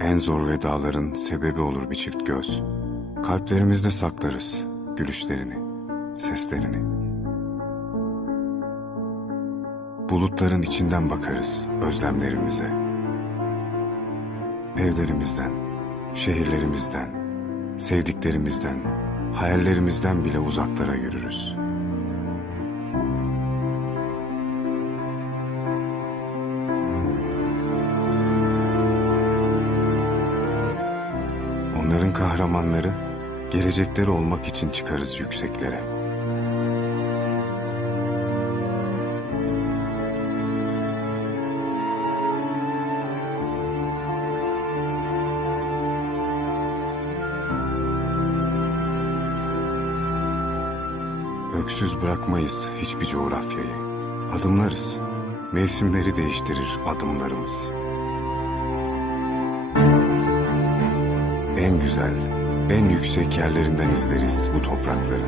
En zor vedaların sebebi olur bir çift göz. Kalplerimizde saklarız gülüşlerini, seslerini. Bulutların içinden bakarız özlemlerimize. Evlerimizden, şehirlerimizden, sevdiklerimizden, hayallerimizden bile uzaklara yürürüz. Onların kahramanları, gelecekleri olmak için çıkarız yükseklere. Öksüz bırakmayız hiçbir coğrafyayı. Adımlarız. Mevsimleri değiştirir adımlarımız. En güzel, en yüksek yerlerinden izleriz bu toprakları.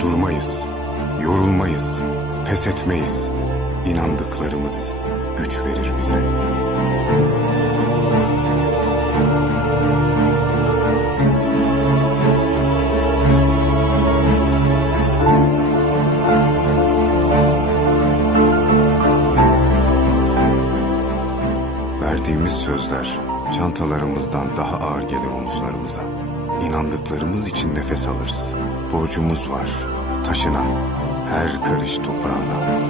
Durmayız, yorulmayız, pes etmeyiz. İnandıklarımız güç verir bize. Verdiğimiz sözler çantalarımızdan daha ağır gelir omuzlarımıza. İnandıklarımız için nefes alırız. Borcumuz var taşına, her karış toprağına.